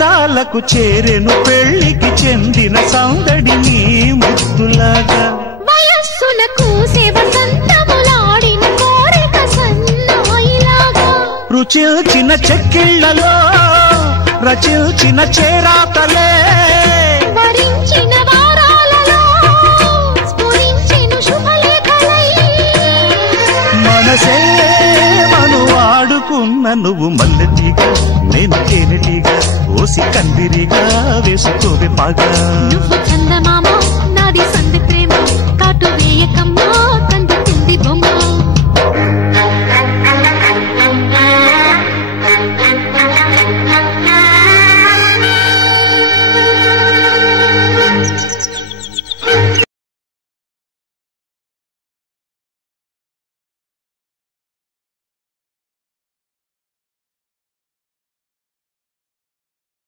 దాలకు చేరెను పెళ్లికి చెందిన సందడి నీ ముద్దులాగా వయస్సులకు వసంతములాడిన కోరిక సన్నాయిలాగా రుచిల్చిన చెక్కిళ్లలో రచిల్చిన చేరాతలే వరించిన వారాలలో స్ఫురించిన శుభలేఖలై మనసే మను వాడుకున్న నువ్వు మల్లెటీగా నేను తేనెటీగా ఓసి కందిరిగా వేసుకోవే పాగా నువ్వు చందమామ నాది సంధి ప్రేమ కాటు వేయకమ్మా కందుతుంది బొమ్మ